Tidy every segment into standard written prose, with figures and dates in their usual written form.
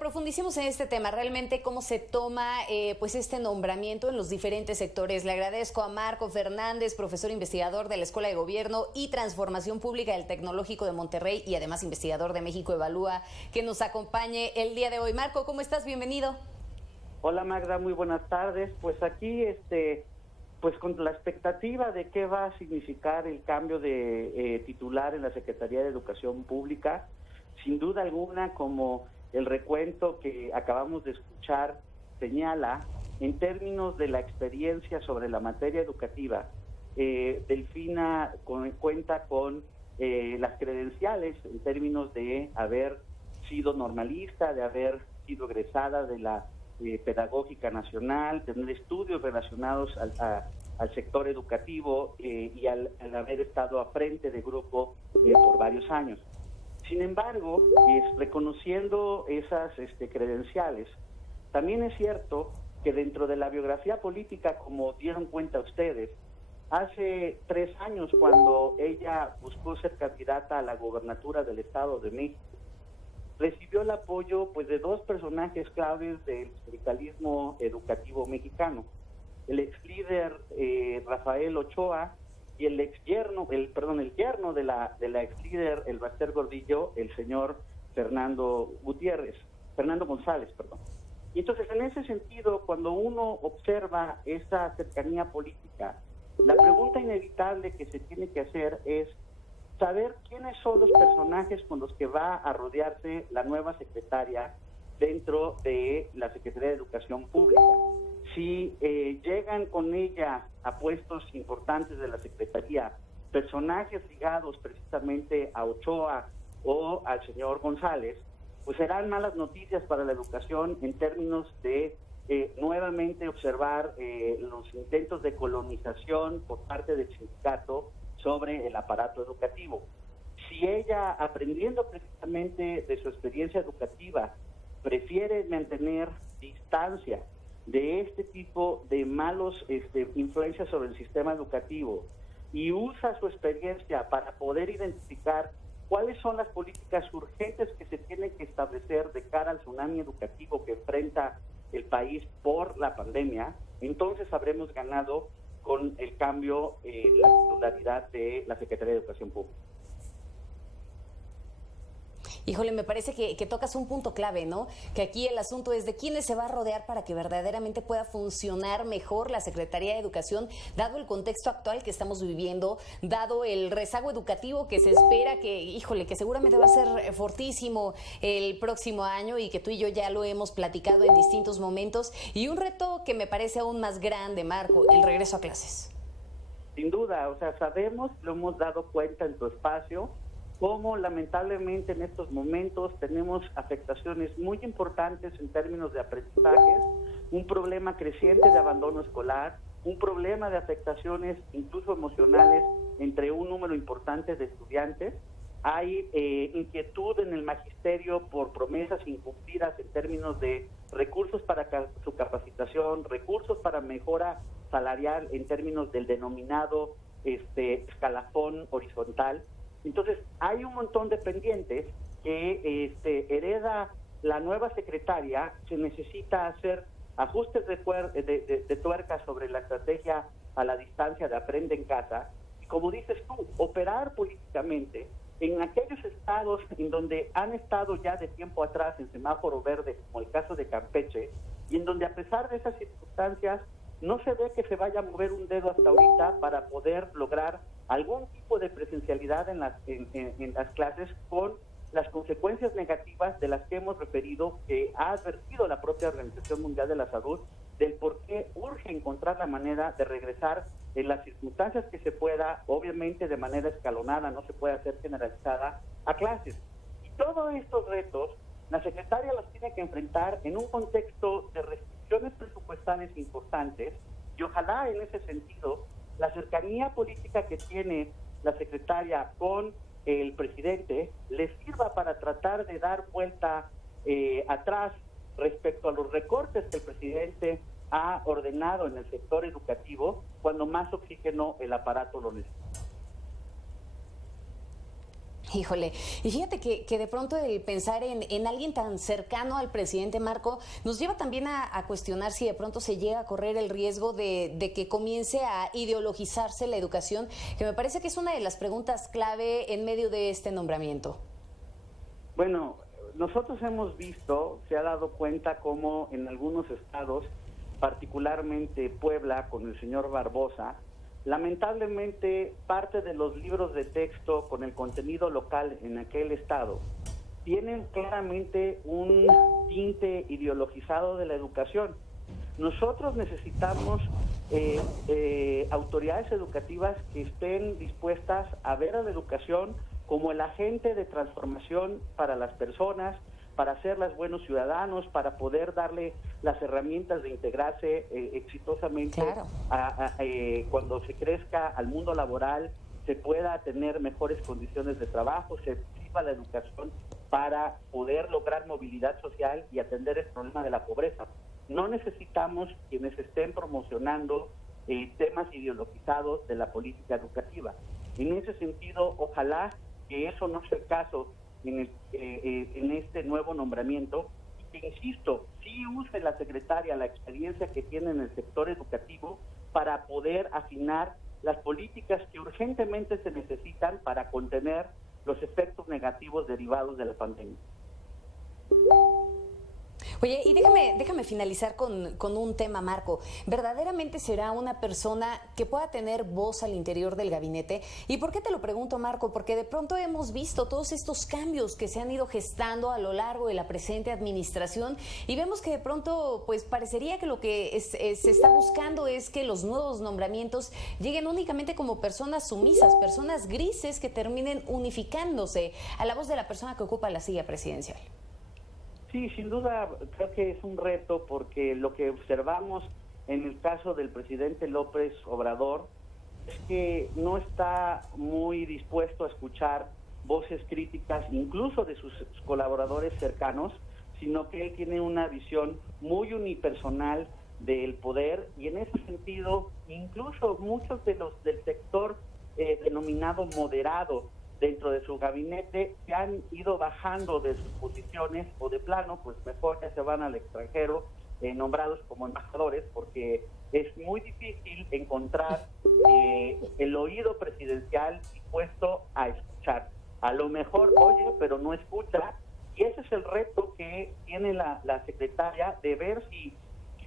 profundicemos en este tema, realmente cómo se toma pues este nombramiento en los diferentes sectores. Le agradezco a Marco Fernández, profesor investigador de la Escuela de Gobierno y Transformación Pública del Tecnológico de Monterrey y además investigador de México Evalúa, que nos acompañe el día de hoy. Marco, ¿cómo estás? Bienvenido. Hola Magda, muy buenas tardes. Pues aquí, pues con la expectativa de qué va a significar el cambio de titular en la Secretaría de Educación Pública, sin duda alguna, como el recuento que acabamos de escuchar señala, en términos de la experiencia sobre la materia educativa, Delfina cuenta con las credenciales en términos de haber sido normalista, de haber sido egresada de la Pedagógica Nacional, tener estudios relacionados al sector educativo y al haber estado a frente de grupo por varios años. Sin embargo, reconociendo esas credenciales, también es cierto que dentro de la biografía política, como dieron cuenta ustedes, hace 3 años, cuando ella buscó ser candidata a la gobernatura del Estado de México, recibió el apoyo pues de 2 personajes claves del sindicalismo educativo mexicano, el ex líder Rafael Ochoa y el yerno de la ex líder, el Baster Gordillo, el señor Fernando González. Y entonces, en ese sentido, cuando uno observa esa cercanía política, la pregunta inevitable que se tiene que hacer es saber quiénes son los personajes con los que va a rodearse la nueva secretaria dentro de la Secretaría de Educación Pública. Si llegan con ella a puestos importantes de la Secretaría personajes ligados precisamente a Ochoa o al señor González, pues serán malas noticias para la educación en términos de nuevamente observar los intentos de colonización por parte del sindicato sobre el aparato educativo. Si ella, aprendiendo precisamente de su experiencia educativa, prefiere mantener distancia de este tipo de malos influencias sobre el sistema educativo y usa su experiencia para poder identificar cuáles son las políticas urgentes que se tienen que establecer de cara al tsunami educativo que enfrenta el país por la pandemia, entonces habremos ganado con el cambio en la titularidad de la Secretaría de Educación Pública. Híjole, me parece que tocas un punto clave, ¿no? Que aquí el asunto es de quiénes se va a rodear para que verdaderamente pueda funcionar mejor la Secretaría de Educación, dado el contexto actual que estamos viviendo, dado el rezago educativo que se espera que seguramente va a ser fortísimo el próximo año y que tú y yo ya lo hemos platicado en distintos momentos, y un reto que me parece aún más grande, Marco, el regreso a clases. Sin duda, sabemos, lo hemos dado cuenta en tu espacio, cómo lamentablemente en estos momentos tenemos afectaciones muy importantes en términos de aprendizajes, un problema creciente de abandono escolar, un problema de afectaciones incluso emocionales entre un número importante de estudiantes. Hay inquietud en el magisterio por promesas incumplidas en términos de recursos para su capacitación, recursos para mejora salarial en términos del denominado escalafón horizontal. Entonces, hay un montón de pendientes que hereda la nueva secretaria. Se necesita hacer ajustes de tuerca sobre la estrategia a la distancia de Aprende en Casa. Y como dices tú, operar políticamente en aquellos estados en donde han estado ya de tiempo atrás en semáforo verde, como el caso de Campeche, y en donde a pesar de esas circunstancias no se ve que se vaya a mover un dedo hasta ahorita para poder lograr algún tipo de presencialidad en las clases, con las consecuencias negativas de las que hemos referido, que ha advertido la propia Organización Mundial de la Salud, del por qué urge encontrar la manera de regresar en las circunstancias que se pueda, obviamente de manera escalonada, no se puede hacer generalizada, a clases. Y todos estos retos, la secretaria los tiene que enfrentar en un contexto de restricciones presupuestales importantes, y ojalá en ese sentido la cercanía política que tiene la secretaria con el presidente le sirva para tratar de dar vuelta atrás respecto a los recortes que el presidente ha ordenado en el sector educativo, cuando más oxígeno el aparato lo necesita. Híjole, y fíjate que de pronto el pensar en alguien tan cercano al presidente Marco nos lleva también a cuestionar si de pronto se llega a correr el riesgo de que comience a ideologizarse la educación, que me parece que es una de las preguntas clave en medio de este nombramiento. Bueno, nosotros hemos visto, se ha dado cuenta cómo en algunos estados, particularmente Puebla con el señor Barbosa, lamentablemente parte de los libros de texto con el contenido local en aquel estado tienen claramente un tinte ideologizado de la educación. Nosotros necesitamos autoridades educativas que estén dispuestas a ver a la educación como el agente de transformación para las personas, para hacerlas buenos ciudadanos, para poder darle las herramientas de integrarse exitosamente. Claro. Cuando se crezca al mundo laboral, se pueda tener mejores condiciones de trabajo, se sirva la educación para poder lograr movilidad social y atender el problema de la pobreza. No necesitamos quienes estén promocionando temas ideologizados de la política educativa. En ese sentido, ojalá que eso no sea el caso en este nuevo nombramiento, y que, insisto, sí use la secretaria la experiencia que tiene en el sector educativo para poder afinar las políticas que urgentemente se necesitan para contener los efectos negativos derivados de la pandemia. Oye, y déjame finalizar con un tema, Marco. ¿Verdaderamente será una persona que pueda tener voz al interior del gabinete? ¿Y por qué te lo pregunto, Marco? Porque de pronto hemos visto todos estos cambios que se han ido gestando a lo largo de la presente administración y vemos que de pronto, pues parecería que lo que se está buscando es que los nuevos nombramientos lleguen únicamente como personas sumisas, personas grises que terminen unificándose a la voz de la persona que ocupa la silla presidencial. Sí, sin duda creo que es un reto, porque lo que observamos en el caso del presidente López Obrador es que no está muy dispuesto a escuchar voces críticas, incluso de sus colaboradores cercanos, sino que él tiene una visión muy unipersonal del poder, y en ese sentido incluso muchos de los del sector denominado moderado dentro de su gabinete se han ido bajando de sus posiciones, o de plano, pues mejor ya se van al extranjero, nombrados como embajadores, porque es muy difícil encontrar el oído presidencial dispuesto a escuchar. A lo mejor oye, pero no escucha, y ese es el reto que tiene la secretaria, de ver si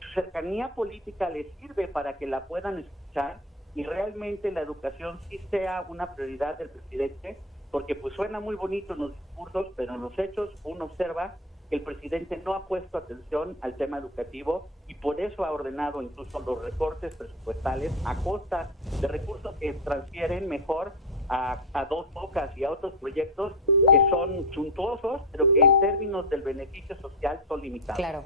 su cercanía política le sirve para que la puedan escuchar y realmente la educación sí sea una prioridad del presidente, porque pues suena muy bonito en los discursos, pero en los hechos uno observa que el presidente no ha puesto atención al tema educativo, y por eso ha ordenado incluso los recortes presupuestales a costa de recursos que transfieren mejor a Dos Bocas y a otros proyectos que son suntuosos, pero que en términos del beneficio social son limitados. Claro.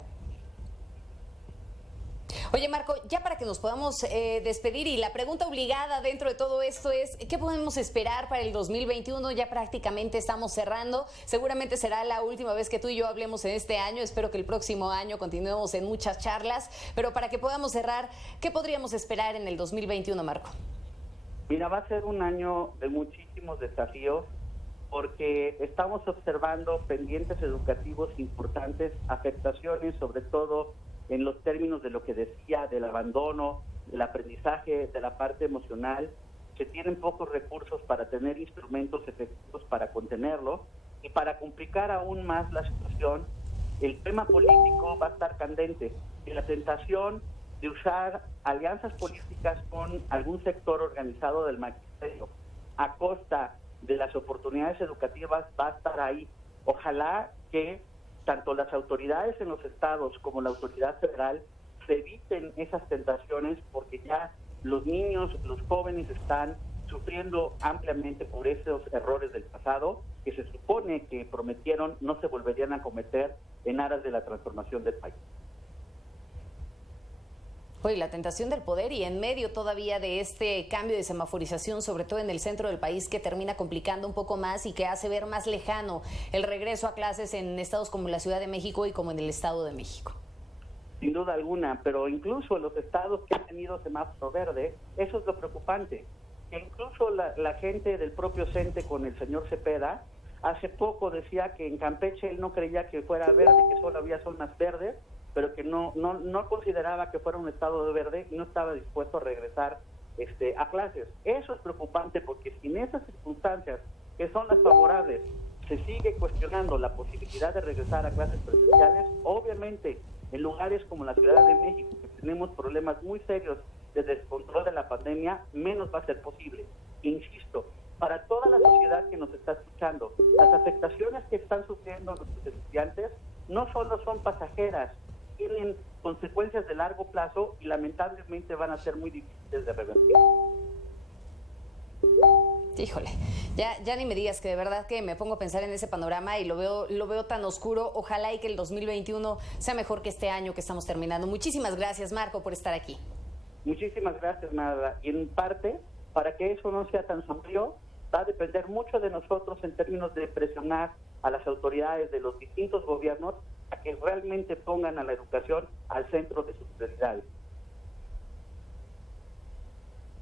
Oye, Marco, ya para que nos podamos despedir, y la pregunta obligada dentro de todo esto es, ¿qué podemos esperar para el 2021? Ya prácticamente estamos cerrando, seguramente será la última vez que tú y yo hablemos en este año, espero que el próximo año continuemos en muchas charlas, pero para que podamos cerrar, ¿qué podríamos esperar en el 2021, Marco? Mira, va a ser un año de muchísimos desafíos, porque estamos observando pendientes educativos importantes, afectaciones sobre todo en los términos de lo que decía, del abandono, del aprendizaje, de la parte emocional. Se tienen pocos recursos para tener instrumentos efectivos para contenerlo, y para complicar aún más la situación, el tema político va a estar candente, y la tentación de usar alianzas políticas con algún sector organizado del magisterio a costa de las oportunidades educativas va a estar ahí. Ojalá que tanto las autoridades en los estados como la autoridad federal se eviten esas tentaciones, porque ya los niños, los jóvenes están sufriendo ampliamente por esos errores del pasado que se supone que prometieron no se volverían a cometer en aras de la transformación del país. Oye, la tentación del poder, y en medio todavía de este cambio de semaforización, sobre todo en el centro del país, que termina complicando un poco más y que hace ver más lejano el regreso a clases en estados como la Ciudad de México y como en el Estado de México. Sin duda alguna, pero incluso en los estados que han tenido semáforo verde, eso es lo preocupante, que incluso la gente del propio CENTE con el señor Cepeda, hace poco decía que en Campeche él no creía que fuera verde, que solo había zonas verdes, pero que no consideraba que fuera un estado de verde y no estaba dispuesto a regresar a clases. Eso es preocupante porque si en esas circunstancias, que son las favorables, se sigue cuestionando la posibilidad de regresar a clases presenciales, obviamente en lugares como la Ciudad de México, que tenemos problemas muy serios de descontrol de la pandemia, menos va a ser posible. Insisto, para toda la sociedad que nos está escuchando, las afectaciones que están sufriendo nuestros estudiantes no solo son pasajeras, tienen consecuencias de largo plazo y lamentablemente van a ser muy difíciles de revertir. Híjole, ya ni me digas, que de verdad que me pongo a pensar en ese panorama y lo veo tan oscuro. Ojalá y que el 2021 sea mejor que este año que estamos terminando. Muchísimas gracias, Marco, por estar aquí. Muchísimas gracias, Nada. Y en parte, para que eso no sea tan sombrío, va a depender mucho de nosotros en términos de presionar a las autoridades de los distintos gobiernos a que realmente pongan a la educación al centro de sus prioridades.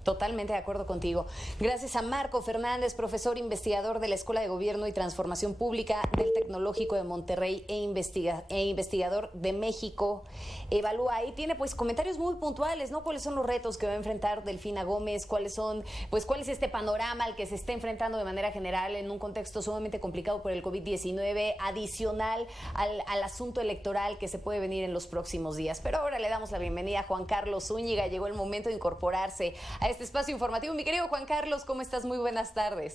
Totalmente de acuerdo contigo. Gracias a Marco Fernández, profesor investigador de la Escuela de Gobierno y Transformación Pública del Tecnológico de Monterrey e investigador de México Evalúa. Ahí tiene pues comentarios muy puntuales, ¿no? ¿Cuáles son los retos que va a enfrentar Delfina Gómez? ¿Cuál es este panorama al que se está enfrentando de manera general en un contexto sumamente complicado por el COVID-19, adicional al asunto electoral que se puede venir en los próximos días? Pero ahora le damos la bienvenida a Juan Carlos Zúñiga. Llegó el momento de incorporarse a este espacio informativo. Mi querido Juan Carlos, ¿cómo estás? Muy buenas tardes.